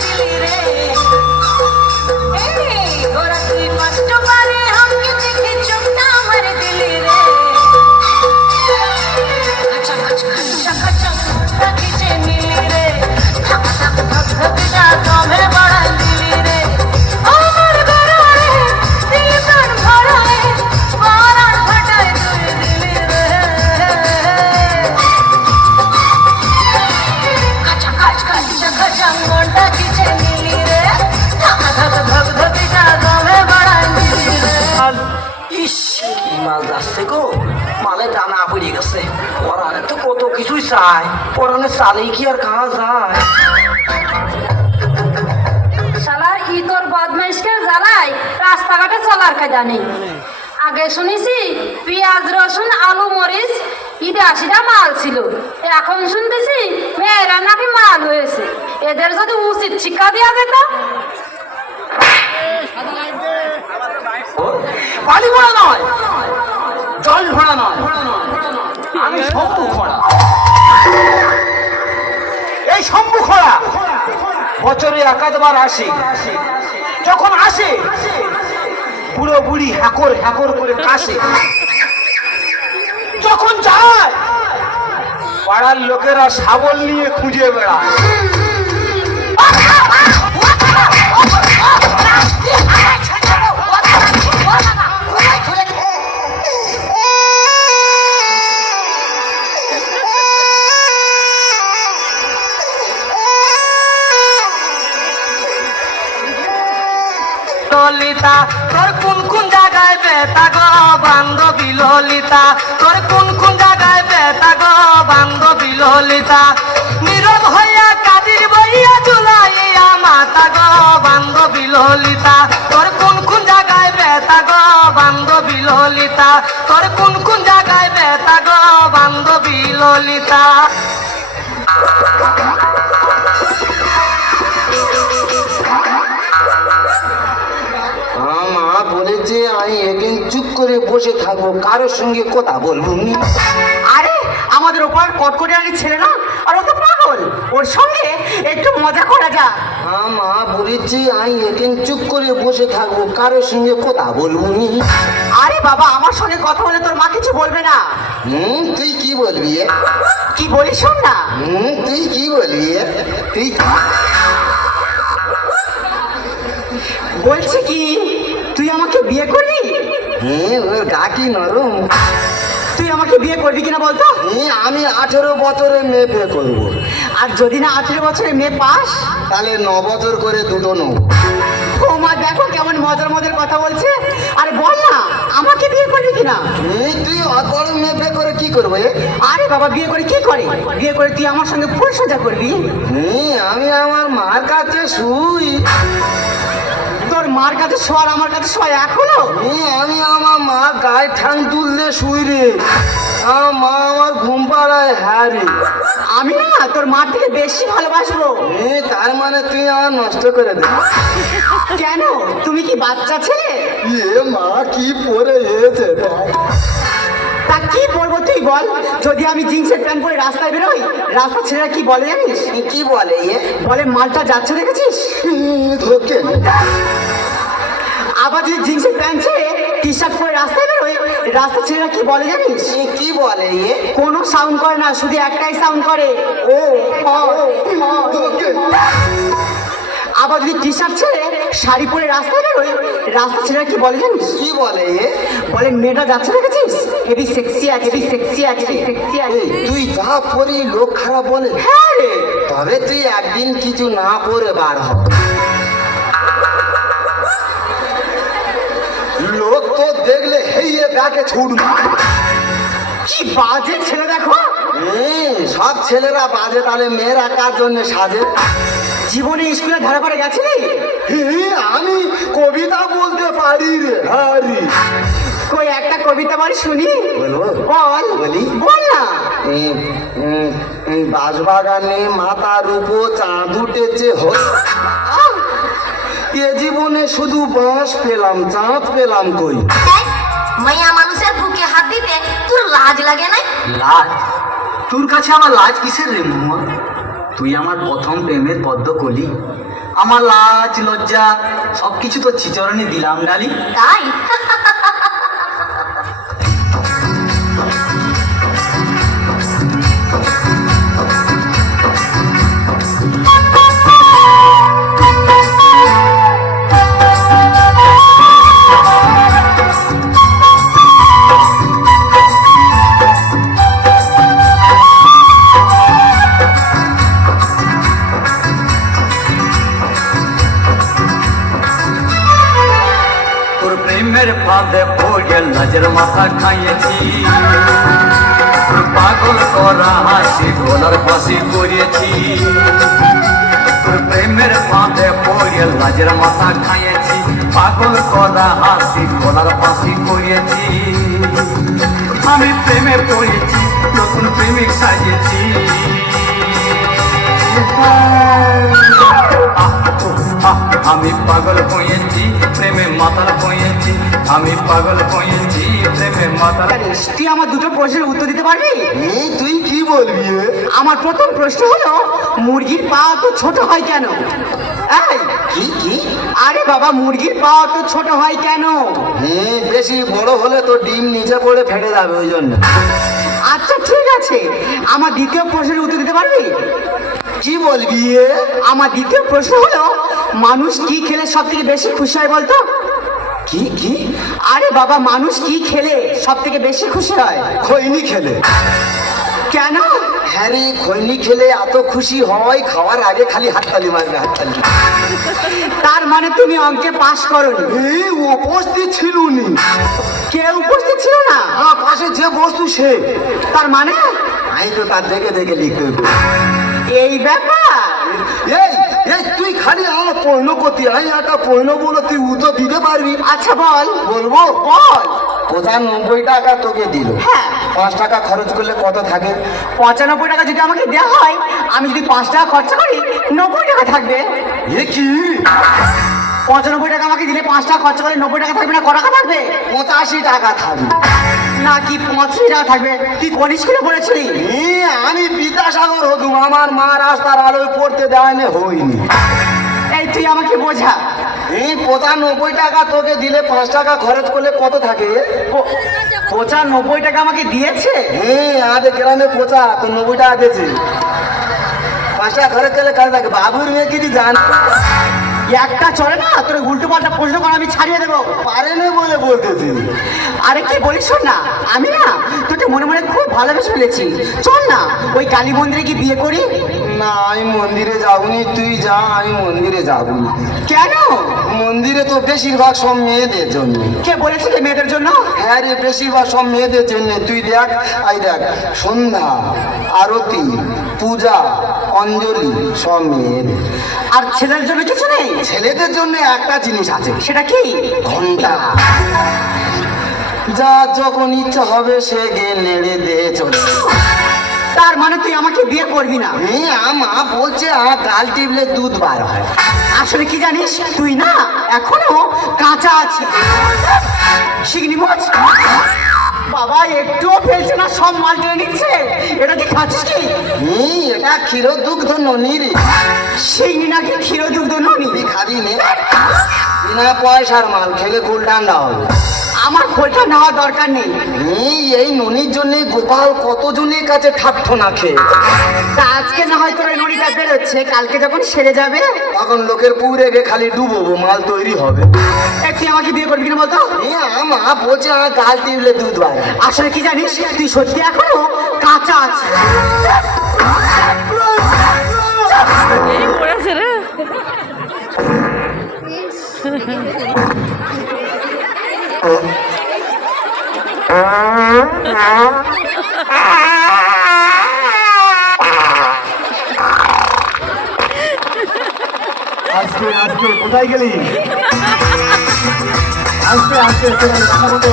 দিলি রে গোরা তুই কষ্ট পারে আমাকে দেখে চোখটা আমার দিলি রে খচা খচা খচা খচা মনটা খিচে নিলি রে ধাক ধাক ধাক ধাক যা দমে বাড়াই দিলি রে আমার গড়ায় দিল প্রাণ ভরায় পরাণ ফাটায় তুই দিলি রে খচা খচ খচা খচা মনটা খিচে নিলি রে ধাক ধাক ধাক ধাক যা দমে বাড়াই দিলি রে ইস কি মাছ যাচ্ছে গো, মালে টানা পড়ে গেছে। পরানে তো কত কিছুই চায়, পরানে চালেই কি আর খাওয়া যায়? শালার ই তোর বদমাইশকে জ্বালাই রাস্তাঘাটে চলার কায়দা নেই। আগে শুনেছি পেঁয়াজ রসুন আলু মরিচ ঈদে 80টা মাল ছিল, এখন শুনতেছি মেয়েরা নাকি মাল হয়েছে। এদের যদি উচিত শিক্ষা দেওয়া যেত। পানি ভরা নয়, জল ভরা নয়, আমি শম্ভু খরা। এই শম্ভু খরা বছরে একাধবার আসে। যখন আসে বুড়ো বুড়ি হ্যাকর হ্যাকর করে কাশে। যখন যায় পাড়ার লোকেরা শাবল নিয়ে খুঁজে বেড়ায়। ললিতা তোর কোন কোন জায়গায় বেতা গো বান্ধবী ললিতা, তোর কোন কোন জায়গায় বেতা গো বান্ধবী ললিতা, নীরব হইয়া কাদির বইয়া জুলাইয়া মাতা গো বান্ধবী ললিতা, তোর কোন কোন জায়গায় বেতা গো বান্ধবী ললিতা, তোর কোন কোন জায়গায় বেতা গো বান্ধবী ললিতা। মা বলেছে আমি একদিন চুপ করে বসে থাকবো, কারোর সঙ্গে কথা বলবো। আরে আমাদের ওপর কটকটিয়ানি ছেলে না, আর ও তো পাগল, ওর সঙ্গে একটু মজা করা যাক। মা বলেছে আমি একদিন চুপ করে বসে থাকবো, কারোর সঙ্গে কথা বলবো। আরে বাবা, আমার সঙ্গে কথা বলে তোর মা কিছু বলবে না। তুই কি বলবি? কি বলিস শোন না। তুই কি বলবি? তুই বলছি কি তুই আমাকে বিয়ে করবি? ওর গা কি নরম। তুই আমাকে বিয়ে করবি কিনা বলতো? আমি 18 বছরে মেয়ে বিয়ে করবো। আর যদি না 18 বছরে মেয়ে পাস তাহলে 9 বছর করে দুটো নেবো। ও মা, দেখো কেমন মজার মজার কথা বলছে। আরে বল না, আমাকে বিয়ে করবি কিনা? তুই অত বড় মেয়ে বিয়ে করে কি করবো? আরে বাবা, বিয়ে করে কি করে? বিয়ে করে তুই আমার সঙ্গে ফুল সোজা করবি। আমি আমার মার কাছে শুই। তোর মার কাছে শোয়ার আমার কাছে শোয় এখনো? আমি আমার মা গায়ে ঠাং তুললে শুই রে। আমার মা আমার ঘুম পাড়ায়। হ্যাঁ রে, আমি না তোর মার থেকে বেশি ভালোবাসবো। তার মানে তুই আমার নষ্ট করে দে। কেন, তুমি কি বাচ্চা ছেলে? মা কি পরে এসেছে? তা কি বলবো তুই বল? যদি আমি জিন্সের প্যান্ট পরে রাস্তায় বেরোই, রাস্তার ছেলেরা কি বলে জানিস? কি বলে? বলে মালটা যাচ্ছে দেখেছিস। ধোকে। আবার যদি জিন্সের প্যান্ট ছেড়ে টি শার্ট পরে রাস্তায় বেরোই, রাস্তার ছেলেরা কি বলে জানিস? কি বলে? কোনো সাউন্ড করে না, শুধু একটাই সাউন্ড করে, ও ধোকে। আবার যদি টি শার্ট ছেড়ে শাড়ি পরে রাস্তায় বেরোই, রাস্তার ছেলেরা কি বলে জানিস? কি বলে? বলে মেয়েটা যাচ্ছে দেখেছিস, হেভি সেক্সি আছে, হেভি সেক্সি আছে, সেক্সি আছে। তুই যা পরি লোক খারাপ বলে। হ্যাঁ রে। তবে তুই একদিন কিছু না পরে বার হ। লোক তো দেখলে হেইয়ে ব্যাকে ছুটবে। কি বাজে ছেলে দেখো। সব ছেলেরা বাজে, তাহলে মেয়েরা কার জন্য সাজে? জীবনে স্কুলে ধারা করে গেছিলি? আমি কবিতা বলতে পারি রে। হারি কই একটা কবিতা বল শুনি। বলবো? বল। বলি? বল না। বাঁশবাগানে মাথার উপর চাঁদ উঠেছে, এ জীবনে শুধু বাঁশ পেলাম, চাঁদ পেলাম কই। মাইয়া মানুষের বুকে হাত দিতে তোর লাজ লাগে না? লাজ? তোর কাছে আমার লাজ কিসের রে মহুয়া? তুই আমার প্রথম প্রেমের পদ্মকলি, আমার লাজ লজ্জা সবকিছু তো চিচরণে দিলাম ডালি। তাই তোর প্রেমের ফাঁদে পড়ে লাজের মাথা খাইয়েছি, তোর পাগল করা হাসি গলার ফাঁসি করিয়েছি। তোর প্রেমের ফাঁদে পড়ে লাজের মাথা খাইয়েছি, পাগল করা হাসি গলার ফাঁসি করিয়েছি। আমি প্রেমে পড়েছি, নতুন প্রেমিক সাজিয়েছি। আমি পাগল হয়েছি, প্রেমে মাতাল হয়েছি। আমি পাগল হয়েছি, প্রেমে মাতাল। জানিস, তুই আমার দুটো প্রশ্নের উত্তর দিতে পারবি? তুই কি বলবি? আমার প্রথম প্রশ্ন হলো, মুরগির পা তো ছোট হয় কেন? এই, কি কি? আরে বাবা, মুরগির পা তো ছোট হয় কেন? বেশি বড় হলে তো ডিম নিচে পড়ে ফেটে যাবে, ওই জন্য। আচ্ছা ঠিক আছে, আমার দ্বিতীয় প্রশ্নের উত্তর দিতে পারবি? কি বলবি? আমার দ্বিতীয় প্রশ্ন হলো, মানুষ কি খেলে সব থেকে বেশি খুশি হয় বলতো? কি কি? আরে বাবা, মানুষ কি খেলে সব থেকে বেশি খুশি হয়? খৈনি খেলে। কেন? হ্যাঁ রে, খৈনি খেলে এত খুশি হয়, খাওয়ার আগে খালি হাততালি মারবে, হাততালি। তার মানে তুমি অঙ্কে পাশ করোনি? উপস্থিত ছিল নি। কেউ উপস্থিত ছিল না? পাশে যে বস্তু সে। তার মানে আমি তো তার দেখে দেখে লিখতে হতো। এই ব্যাপার? এই এই তুই খালি আমার পণ্য করতি, আমি একটা পণ্য বলো, তুই উত্তর দিতে পারবি? আচ্ছা বল। বলবো? বল। 95 টাকা তোকে দিল, হ্যাঁ। 5 টাকা খরচ করলে কত থাকে? 95 টাকা যদি আমাকে দেওয়া হয়, আমি যদি 5 টাকা খরচা করি, 90 টাকা থাকবে। এ কি? 95 টাকা আমাকে দিলে 5 টাকা খরচা করলে 90 টাকা থাকবে না, ক টাকা থাকবে? 85 টাকা থাকবে। নাকি 85 টাকা থাকবে? তুই কোন স্কুলে পড়েছিলি? আমি বিদ্যাসাগর হতুম, আমার মা রাস্তার আলোয় পড়তে দেওয়ানে হইনি। এই তুই আমাকে বোঝা। 95 টাকা তোকে দিলে 5 টাকা খরচ করলে কত থাকে? 95 টাকা আমাকে দিয়েছে? আমাদের গ্রামে পোচা তো 90 টাকা দিয়েছে। 5 টাকা খরচ করলে কত থাকে? বাবুর মেয়ে কিছু জান একটা চলে না, তোর উল্টো পাল্টা প্রশ্ন করে আমি ছাড়িয়ে দেবো। পারে না বলে বলতেছি। আরে কি বলিস, শোন না, আমি না তোকে মনে মনে খুব ভালোবেসে ফেলেছি। চল না ওই কালী মন্দিরে কি বিয়ে করি? না, আমি মন্দিরে যাবনি, তুই যা, আমি মন্দিরে যাবনি। কেন? মন্দিরে তো বেশিরভাগ সব মেয়েদের জন্য। কে বলেছে যে মেয়েদের জন্য? হ্যাঁ রে, বেশিরভাগ সব মেয়েদের জন্য। তুই দেখ, আই দেখ, সন্ধ্যা, আরতি, পূজা, অঞ্জলি সব মেয়েদের। আর ছেলের জন্য কিছু নেই? ছেলেদের জন্য একটা জিনিস আছে। সেটা কি? ঘন্টা। যা যখন ইচ্ছা হবে সে গে নেড়ে দে চলে। তার মানে তুই আমাকে বিয়ে করবি না? মা বলছে আমার গাল টিপলে দুধ বার হয়। আসলে কি জানিস, তুই না এখনো কাঁচা আছিস। শিগনি মাছ বাবা একটুও ফেলছে না, সব মাল টেনে নিচ্ছে। এটা কি খাচ্ছিস কি? এটা ক্ষীর দুগ্ধ ননি রে। শিগনি নাকি ক্ষীর দুগ্ধ ননি? তুই খাবি নে, বিনা পয়সার মাল, খেলে গোল ডান্ডা হবে। আমার খোলটা নেওয়া দরকার নেই। এই ননির জন্য গোপাল কতজনের কাছে ঠাট্ট না খেয়ে। তা আজকে না হয় তোর ননিটা বেরোচ্ছে, কালকে যখন সেরে যাবে তখন লোকের পুরে গে খালি ডুবোবো, মাল তৈরি হবে। তুই আমাকে বিয়ে করবি না বলতো? মা বলছে আমার গাল টিপলে দুধ বার হয়। আসলে কি জানিস, তুই সত্যি এখনো কাঁচা আছিস। আজকে আজকে কোথায় গেলি? আজকে আজকে কথা বলতে